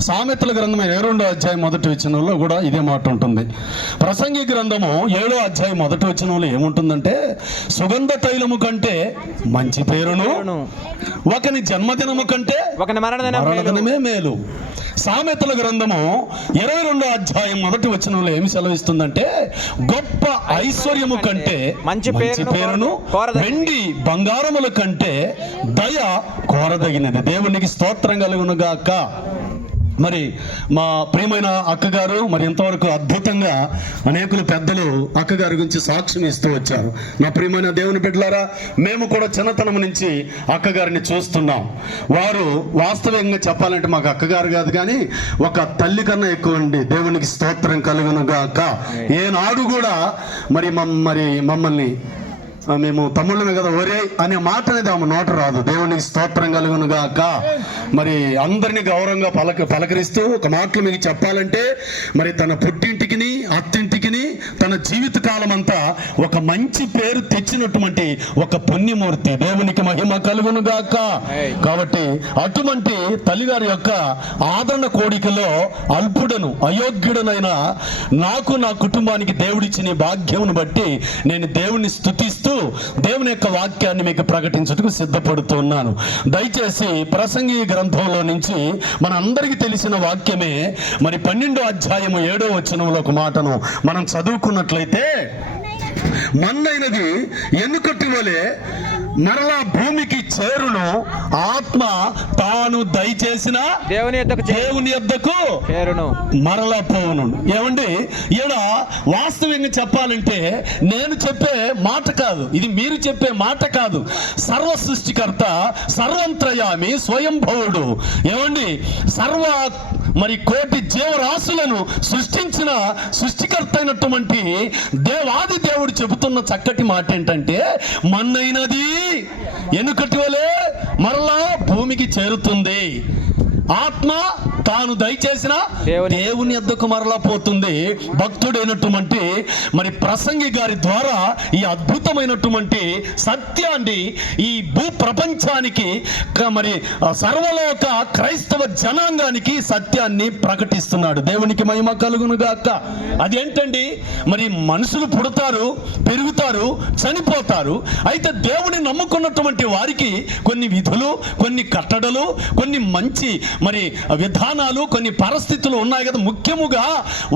సామెతల గ్రంథం రెండో అధ్యాయం మొదటి వచనంలో కూడా ఇదే మాట ఉంటుంది. ప్రసంగి గ్రంథము ఏడో అధ్యాయం మొదటి వచనంలో ఏముంటుందంటే సుగంధ తైలము కంటే మంచి పేరును ఒకని జన్మదినము కంటే ఒకని. మరణదినమే మేలు. సామెతల గ్రంథము ఇరవై రెండో అధ్యాయం మొదటి వచనంలో ఏమి సెలవిస్తుందంటే గొప్ప ఐశ్వర్యము కంటే మంచి పేరును. వెండి బంగారముల కంటే దయ కోరదగినది. దేవునికి స్తోత్రం కలుగును గాక మరి మా ప్రియమైన అక్కగారు మరి ఇంతవరకు అద్భుతంగా అనేకులు పెద్దలు అక్కగారి గురించి సాక్ష్యం ఇస్తూ వచ్చారు. నా ప్రియమైన దేవుని బిడ్డలారా మేము కూడా చిన్నతనం నుంచి అక్కగారిని చూస్తున్నాం. వారు వాస్తవంగా చెప్పాలంటే మాకు అక్కగారు కాదు కానీ ఒక తల్లి కన్నా ఎక్కువ అండి. దేవునికి స్తోత్రం కలుగును గాక ఏనాడు కూడా మరి మమ్- మరి మమ్మల్ని మేము తమ్ముళ్ళమే కదా ఒరే అనే మాట అనేది ఆమె నోట రాదు. దేవునికి స్తోత్రం కలుగును గాక. మరి అందరినీ గౌరవంగా పలక పలకరిస్తూ ఒక మాటలు మీకు చెప్పాలంటే మరి తన పుట్టింటికిని అత్తింటికిని తన జీవిత కాలం అంతా ఒక మంచి పేరు తెచ్చినటువంటి ఒక పుణ్యమూర్తి. దేవునికి మహిమ కలుగును గాక. కాబట్టి అటువంటి తల్లిగారి యొక్క ఆదరణ కోడికలో అల్పుడను అయోగ్యుడనైన నాకు నా కుటుంబానికి దేవుడిచ్చిన భాగ్యమును బట్టి నేను దేవుని స్తుతిస్తూ దేవుని యొక్క వాక్యాన్ని మీకు ప్రకటించుటకు సిద్ధపడుతున్నాను. దయచేసి ప్రసంగి గ్రంథంలో నుంచి మన అందరికీ తెలిసిన వాక్యమే. మరి పన్నెండో అధ్యాయము ఏడో వచనంలో ఒక మాటను మనం చదువుకున్నట్లయితే మన్నైనది ఎన్నుకట్టి వలె మరలా భూమికి చేరును ఆత్మ తాను దయచేసిన దేవుని యొద్దకు దేవుని యొద్దకు చేరును. మరలా పోవును. ఏమండి? ఈడ వాస్తవంగా చెప్పాలంటే నేను చెప్పే మాట కాదు. ఇది మీరు చెప్పే మాట కాదు. సర్వ సృష్టికర్త సర్వంత్రయామి స్వయంభవుడు. ఏమండి? సర్వ మరి కోటి జీవరాశులను సృష్టించిన సృష్టికర్త అయినటువంటి దేవాది దేవుడు చెబుతున్న చక్కటి మాట ఏంటంటే మన్నైనది ఎనుకటి వలే మరలా భూమికి చేరుతుంది. ఆత్మ తాను దయచేసిన దేవుని- ఎద్దకు మరలా పోతుంది. భక్తుడైనటువంటి మరి ప్రసంగి గారి ద్వారా ఈ అద్భుతమైనటువంటి సత్యాన్ని ఈ భూ ప్రపంచానికి మరి సర్వలోక క్రైస్తవ జనాంగానికి సత్యాన్ని ప్రకటిస్తున్నాడు. దేవునికి మహిమ కలుగును గాక అదేంటండి? మరి మనుషులు పుడతారు పెరుగుతారు చనిపోతారు. అయితే దేవుని నమ్ముకున్నటువంటి వారికి కొన్ని విధులు కొన్ని కట్టడలు కొన్ని మంచి మరి విధానాలు కొన్ని పరిస్థితులు ఉన్నాయి కదా. ముఖ్యముగా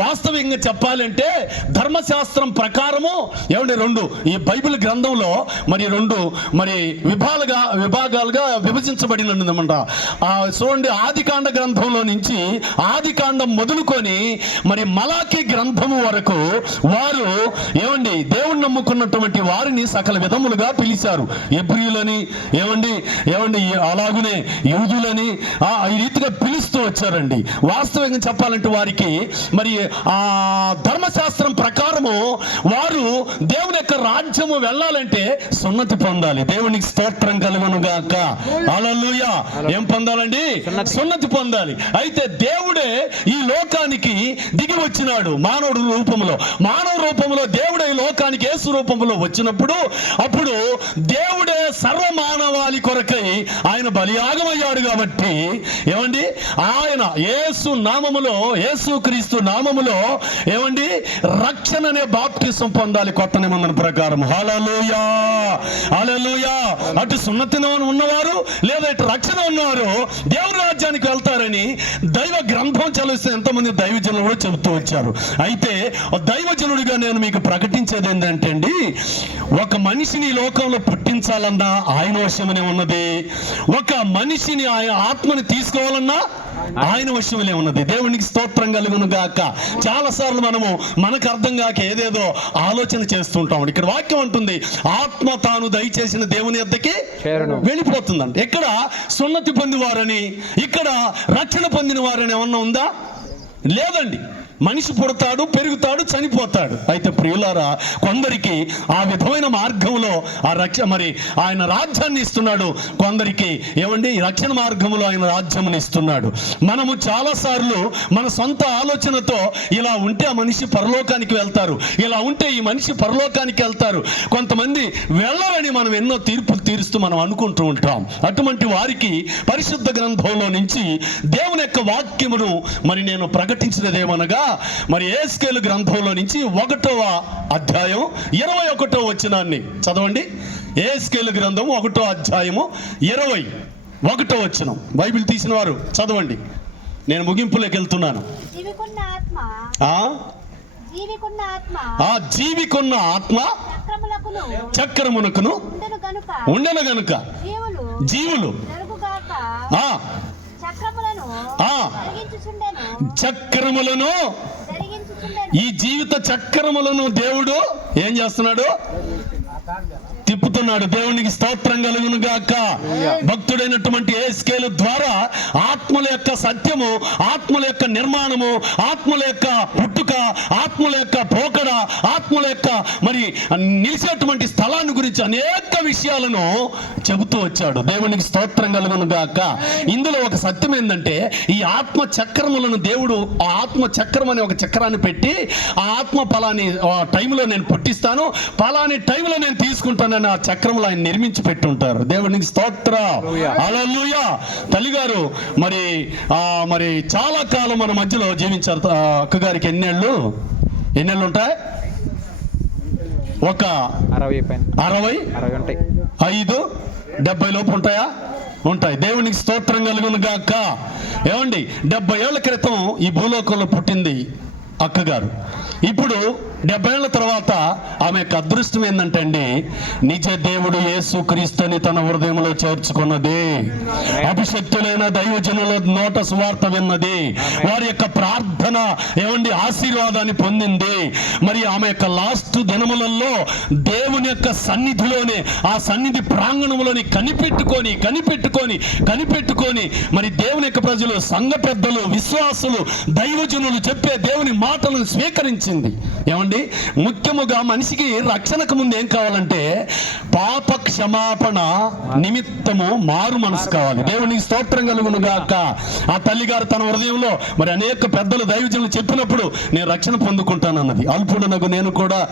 వాస్తవంగా చెప్పాలంటే ధర్మశాస్త్రం ప్రకారము ఏమండి రెండు? ఈ బైబిల్ గ్రంథంలో మరి రెండు మరి విభాలుగా విభాగాలుగా విభజించబడినమాట చూడండి ఆదికాండ గ్రంథంలో నుంచి ఆదికాండం మొదలుకొని మరి మలాకి గ్రంథము వరకు వారు ఏమండి దేవుణ్ణి నమ్ముకున్నటువంటి వారిని సకల విధములుగా పిలిచారు. ఎబ్రియులని ఏమండి ఏమండి అలాగునే యూదులని ఈ రీతిగా పిలుస్తూ వచ్చారండి వాస్తవంగా చెప్పాలంటే వారికి మరి ఆ ధర్మశాస్త్రం ప్రకారము వారు దేవుని యొక్క రాజ్యము వెళ్ళాలంటే సున్నతి పొందాలి. దేవునికి స్తోత్రం కలుగును గాక హల్లెలూయా. ఏం పొందాలండి? సున్నతి. సున్నతి పొందాలి. అయితే దేవుడే ఈ లోకానికి దిగి వచ్చినాడు మానవుడు రూపంలో. మానవ రూపంలో దేవుడే ఈ లోకానికి యేసు రూపంలో వచ్చినప్పుడు అప్పుడు దేవుడే సర్వ మానవాళి కొరకై ఆయన బలియాగమయ్యాడు కాబట్టి ఏమండి? ఆయన యేసు నామములో యేసు క్రీస్తు నామములో ఏమండి? రక్షణ అనే బాప్టిజం పొందాలి కొత్త నిబంధన ప్రకారం. హలలుయా హలలుయా అటు సున్నతిన ఉన్నవారు లేదా ఇటు రక్షణ ఉన్నవారు దేవుని రాజ్యానికి వెళ్తారని దైవ గ్రంథం చదివిస్తే ఎంతమంది దైవజనులు కూడా చెబుతూ వచ్చారు. అయితే దైవజనుడిగా నేను మీకు ప్రకటించేది ఏంటంటే అండి ఒక మనిషిని లోకంలో పుట్టించాలన్నా ఆయన వశమనే ఉన్నది. ఒక మనిషిని ఆయన ఆత్మని తీసుకోవాలన్నా ఆయన వశమనే ఉన్నది. దేవునికి స్తోత్రం కలుగును గాక. చాలా సార్లు మనము మనకు అర్థం కాక ఏదేదో ఆలోచన చేస్తుంటాం. ఇక్కడ వాక్యం ఉంటుంది ఆత్మ తాను దయచేసిన దేవుని యొద్దకి చేరును. వెళ్ళిపోతుందంట. ఇక్కడ సున్నతి పొందిన వారని ఇక్కడ రక్షణ పొందిన వారని ఏమన్నా ఉందా? లేదండి. మనిషి పుడతాడు పెరుగుతాడు చనిపోతాడు. అయితే ప్రియులారా కొందరికి ఆ విధమైన మార్గంలో ఆ రక్ష మరి ఆయన రాజ్యాన్ని ఇస్తున్నాడు. కొందరికి ఏమండి? ఈ రక్షణ మార్గంలో ఆయన రాజ్యాన్ని ఇస్తున్నాడు. మనము చాలాసార్లు మన సొంత ఆలోచనతో ఇలా ఉంటే ఆ మనిషి పరలోకానికి వెళ్తారు. ఇలా ఉంటే ఈ మనిషి పరలోకానికి వెళ్తారు. కొంతమంది వెళ్ళరని మనం ఎన్నో తీర్పులు తీరుస్తూ మనం అనుకుంటూ ఉంటాం. అటువంటి వారికి పరిశుద్ధ గ్రంథంలో నుంచి దేవుని యొక్క వాక్యమును మరి నేను ప్రకటించినదేమనగా మరి ఏస్కేలు గ్రంథంలో నుంచి ఒకటవ అధ్యాయం ఇరవై ఒకటో వచనాన్ని చదవండి. ఏస్కేలు గ్రంథం ఒకటో అధ్యాయము ఇరవై ఒకటో వచనం. బైబిల్ తీసిన వారు చదవండి. నేను ముగింపులోకి వెళ్తున్నాను. జీవికున్న ఆత్మ ఆ? జీవికున్న ఆత్మ చక్రమునకును ఉండను గనుక జీవులు ఆ. చక్రములను ఈ జీవిత చక్రములను దేవుడు ఏం చేస్తున్నాడు? తిప్పుతున్నాడు. దేవునికి స్తోత్రం కలుగును గాక భక్తుడైనటువంటి ఏ స్కేలు ద్వారా ఆత్మల యొక్క సత్యము ఆత్మల యొక్క నిర్మాణము ఆత్మల యొక్క పుట్టుక ఆత్మల యొక్క పోకడ ఆత్మల యొక్క మరి నిలిచేటువంటి స్థలాన్ని గురించి అనేక విషయాలను చెబుతూ వచ్చాడు. దేవునికి స్తోత్రం కలుగును గాక ఇందులో ఒక సత్యం ఏంటంటే ఈ ఆత్మ చక్రములను దేవుడు ఆ ఆత్మ చక్రం అనే ఒక చక్రాన్ని పెట్టి ఆ ఆత్మ ఫలాని ఆ టైంలో నేను పుట్టిస్తాను ఫలాని టైంలో నేను తీసుకుంటానని ఆ చక్రములు ఆయన నిర్మించి పెట్టి ఉంటారు దేవునికి స్తోత్ర. అలలుయా తల్లిగారు మరి ఆ మరి చాలా కాలం మన మధ్యలో జీవించారు అక్కగారికి ఎన్నేళ్ళు? ఎన్నేళ్ళు ఉంటాయి ఒక అరవై అరవై ఐదు డెబ్బై లోపు ఉంటాయా? ఉంటాయి. దేవునికి స్తోత్రం కలుగును గాక. ఏమండి? డెబ్బై ఏళ్ళ క్రితం ఈ భూలోకంలో పుట్టింది అక్కగారు. ఇప్పుడు డెబ్బై ఏళ్ళ తర్వాత ఆమె యొక్క అదృష్టం ఏంటంటే అండి నిజ దేవుడు యేసు క్రీస్తుని తన హృదయంలో చేర్చుకున్నది. అభిషక్తులైన దైవజనుల నోట సువార్త విన్నది. వారి యొక్క ప్రార్థన ఏమండి ఆశీర్వాదాన్ని పొందింది. మరి ఆమె యొక్క లాస్ట్ దినములలో దేవుని యొక్క సన్నిధిలోనే ఆ సన్నిధి ప్రాంగణంలోని కనిపెట్టుకొని కనిపెట్టుకొని కనిపెట్టుకొని మరి దేవుని యొక్క ప్రజలు సంఘ పెద్దలు విశ్వాసులు దైవజనులు చెప్పే దేవుని మాటలను స్వీకరించింది. ఏమండి? ముఖ్యముగా మనిషికి రక్షణకు ముందు ఏం కావాలంటే పాప క్షమాపణ నిమిత్తము మారు మనసు కావాలి. దేవునికి స్తోత్రం కలుగును గాక. ఆ తల్లిగారు తన హృదయంలో మరి అనేక పెద్దలు దైవజనులు చెప్పినప్పుడు నేను రక్షణ పొందుకుంటానన్నది. అల్పుడనకు నేను కూడా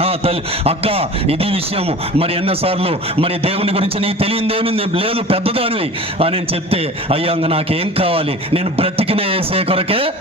ఆ తల్లి అక్క ఇది విషయము. మరి ఎన్నోసార్లు మరి దేవుని గురించి నీకు తెలియదేమి లేదు పెద్దదానివి. అని నేను చెప్తే అయ్యా నాకేం కావాలి? నేను బ్రతికినే వేసే కొరకే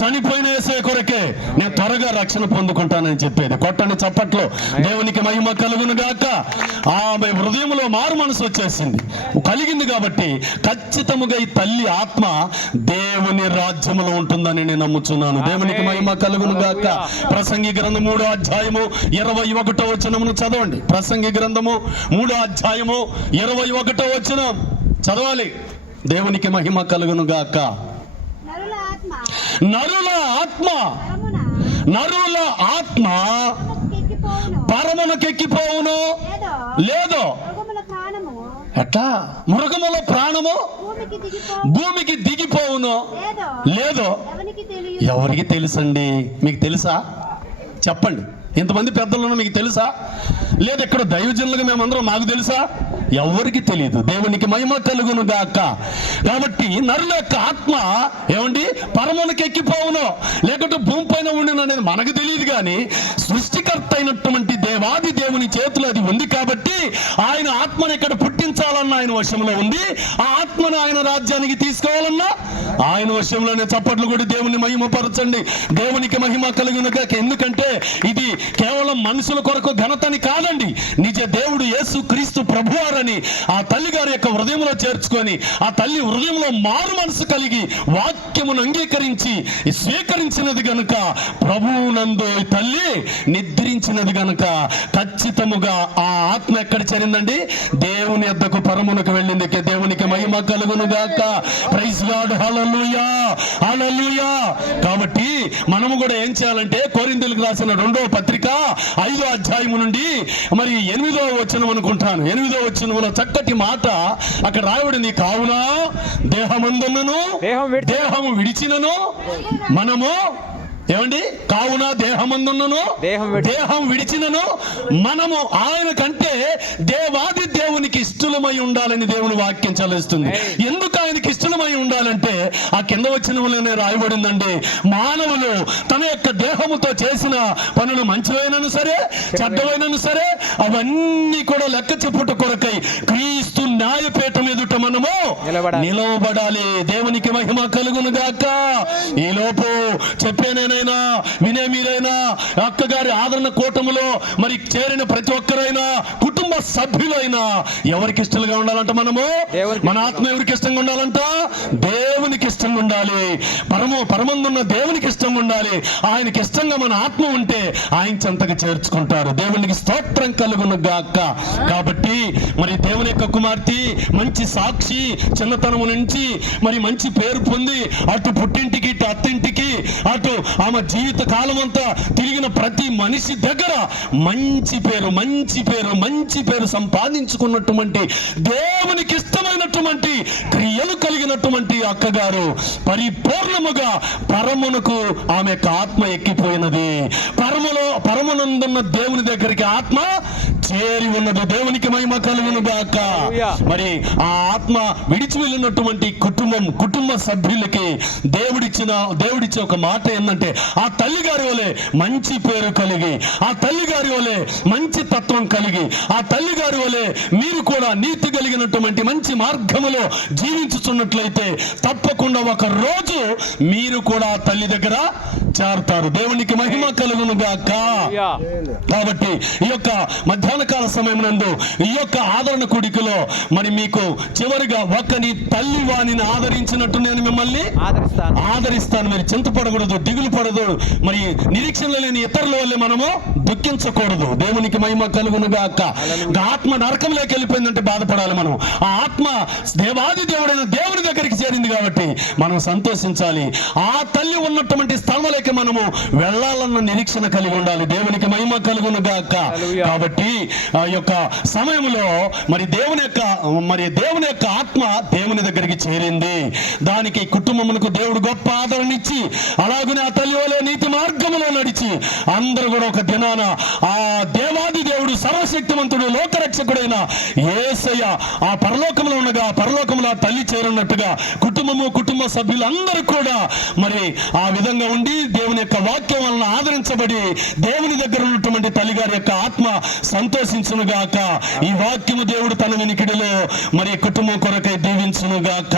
చనిపోయిన వేసే కొరకే నేను త్వరగా రక్షణ పొందుకుంటానని చెప్పేది. కొట్టని చప్పట్లో. దేవునికి మహిమ కలుగును గాక. ఆమె హృదయంలో మారు మనసు వచ్చేసింది. కలిగింది కాబట్టి ఖచ్చితముగా ఈ తల్లి ఆత్మ దేవుని రాజ్యములో ఉంటుందని నేను నమ్ముచున్నాను. దేవునికి మహిమ కలుగును గాక. ప్రసంగి గ్రంథం మూడో అధ్యాయము ఇరవై ఒకటో వచనమును చదవండి. ప్రసంగి గ్రంథము మూడో అధ్యాయము ఇరవై ఒకటో వచనం చదవాలి. దేవునికి మహిమ కలుగును గాక. నరుల ఆత్మ. నరుల ఆత్మ పరమునకెక్కిపోవును. లేదో? లేదో? మృగముల ప్రాణము? ఎట్లా? మృగముల ప్రాణము భూమికి దిగిపో భూమికి దిగిపోవును. లేదో? ఎవరికి తెలుసండి? మీకు తెలుసా? చెప్పండి. ఇంతమంది పెద్దలను మీకు తెలుసా? లేదా ఇక్కడ దైవజనులుగా మేమందరం మాకు తెలుసా? ఎవరికి తెలియదు దేవునికి మహిమ కలుగును గాక. కాబట్టి నరుల యొక్క ఆత్మ ఏమండి? పరమునికి ఎక్కిపోవును. లేకుంటే భూమి పైన ఉండిన అనేది మనకు తెలియదు కానీ సృష్టికర్త అయినటువంటి దేవాది దేవుని చేతిలో అది ఉంది కాబట్టి ఆయన ఆత్మను ఇక్కడ పుట్టించాలన్న ఆయన వశంలో ఉంది. ఆ ఆత్మను ఆయన రాజ్యానికి తీసుకోవాలన్నా ఆయన వశంలోనే చప్పట్లు కూడా దేవుని మహిమపరచండి. దేవునికి మహిమ కలుగును ఎందుకంటే ఇది కేవలం మనుషుల కొరకు ఘనతని కాదండి. నిజ దేవుడు యేసు క్రీస్తు ప్రభువారని ఆ తల్లి గారి యొక్క హృదయంలో చేర్చుకొని ఆ తల్లి హృదయంలో మారు మనసు కలిగి వాక్యమును అంగీకరించి స్వీకరించినది గనుక ప్రభువునందు ఈ తల్లి నిద్రించినది గనుక ఖచ్చితముగా ఆ ఆత్మ ఎక్కడ చేరిందండి? దేవుని యొద్దకు పరమునకు వెళ్ళింది దేవునికి మహిమ కలుగును గాక ప్రైజ్ గాడ్ హల్లెలూయా హల్లెలూయా కాబట్టి మనము కూడా ఏం చేయాలంటే కోరిందులకు రాసిన రెండవ పత్రిక ఐదో అధ్యాయము నుండి మరి ఎనిమిదో వచనం అనుకుంటాను. ఎనిమిదో వచనములో చక్కటి మాట అక్కడ రాయబడింది. కావున దేహమందున్నను దేహం విడిచినను మనము ఏమండి కావున దేహమందున్నను దేహం విడి- దేహం విడిచినను మనము ఆయన కంటే దేవాది దేవునికి ఇష్టలమై ఉండాలని దేవుని వాక్యం Hey. ఎందుకు ఆయనకి ఇష్టలమై ఉండాలంటే ఆ కింద వచ్చిన రాయబడిందండి మానవులు తన యొక్క దేహముతో చేసిన పనులు మంచివైనను సరే చెడ్డవైనను సరే అవన్నీ కూడా లెక్క చెప్పుట కొరకై క్రీస్తు న్యాయపీఠం ఎదుట మనము నిలబడాలి. నిలవబడాలి దేవునికి మహిమ కలుగును గాక ఈ లోపు చెప్పేనేనైనా వినే మీరైనా అక్కగారి ఆదరణ కూటములో మరి చేరిన ప్రతి ఒక్కరైనా కుటుంబ సభ్యులైనా ఎవరికి ఇష్టలుగా ఉండాలంట మనము? మన ఆత్మ ఎవరికి ఇష్టంగా ఉండాలంట? దేవునికి ఇష్టంగా ఉండాలి. పరము పరమందున్న దేవునికి ఇష్టంగా ఉండాలి. ఆయనకి ఇష్టంగా మన ఆత్మ ఉంటే ఆయన చెంతకు చేర్చుకుంటారు. దేవునికి స్తోత్రం కలుగును గాక. కాబట్టి మరి దేవుని యొక్క కుమార్తె మంచి సాక్షి చిన్నతనము నుంచి మరి మంచి పేరు పొంది అటు పుట్టింటికి ఇటు అత్తింటికి అటు ఆమె జీవిత కాలం అంతా తిరిగిన ప్రతి మనిషి దగ్గర మంచి పేరు మంచి పేరు మంచి పేరు సంపాదించుకున్నటువంటి దేవునికి ఇష్టమైనటువంటి క్రియలు కలిగినటువంటి అక్కగారు పరిపూర్ణముగా పరమునకు ఆమె యొక్క ఆత్మ ఎక్కిపోయినది. పరములో పరమునందున్న దేవుని దగ్గరికి ఆత్మ చేరి ఉన్నది దేవునికి మహిమ కలుగును గాక. మరి ఆ ఆత్మ విడిచి వెళ్ళినటువంటి కుటుంబం కుటుంబ సభ్యులకి దేవుడిచ్చిన దేవుడిచ్చే ఒక మాట ఏంటంటే ఆ తల్లి గారి వలె మంచి పేరు కలిగి ఆ తల్లి గారి వలె మంచి తత్వం కలిగి ఆ తల్లి గారి వలె మీరు కూడా నీతి కలిగినటువంటి మంచి మార్గములో జీవించుచున్నట్లయితే తప్పకుండా ఒక రోజు మీరు కూడా ఆ తల్లి దగ్గర చేరతారు దేవునికి మహిమ కలుగును గాక. కాబట్టి ఈ యొక్క మధ్యాహ్న కాల సమయం నందు ఈ యొక్క ఆదరణ కుడికలో మరి మీకు చివరిగా ఒక్కని తల్లి వాణిని ఆదరించినట్టు నేను మిమ్మల్ని ఆదరిస్తాను. ఆదరిస్తాను. మీరు చింతపడకూడదు దిగులు పడదు. మరి నిరీక్షణ లేని ఇతరుల వల్లే మనము దుఃఖించకూడదు. దేవునికి మహిమ కలుగును గాక. ఇంకా ఆత్మ నరకంలోకి వెళ్ళిపోయిందంటే బాధపడాలి మనం. ఆ ఆత్మ దేవాది దేవుడైన దేవుని దగ్గరికి చేరింది కాబట్టి మనం సంతోషించాలి. ఆ తల్లి ఉన్నటువంటి స్థలంలోకి మనము వెళ్ళాలన్న నిరీక్షణ కలిగి ఉండాలి. దేవునికి మహిమ కలుగును గాక. హల్లెలూయా. కాబట్టి యొక్క సమయంలో మరి దేవుని యొక్క మరి దేవుని యొక్క ఆత్మ దేవుని దగ్గరికి చేరింది. దానికి కుటుంబమునకు దేవుడు గొప్ప ఆదరణ ఇచ్చి అలాగనే ఆ తల్లి నీతి మార్గములో నడిచి అందరూ కూడా ఒక దినాన ఆ దేవాది దేవుడు సర్వశక్తివంతుడు లోకరక్షకుడైన ఏసయ్య ఆ పరలోకంలో ఉండగా పరలోకంలో తల్లి చేరున్నట్టుగా కుటుంబము కుటుంబ సభ్యులందరూ కూడా మరి ఆ విధంగా ఉండి దేవుని యొక్క వాక్యం వలన ఆదరించబడి దేవుని దగ్గర ఉన్నటువంటి తల్లి గారి యొక్క ఆత్మ సంతోషించునుగాక. ఈ వాక్యము దేవుడు తన వినికిడిలో మరి కుటుంబం కొరకై దీవించునుగాక.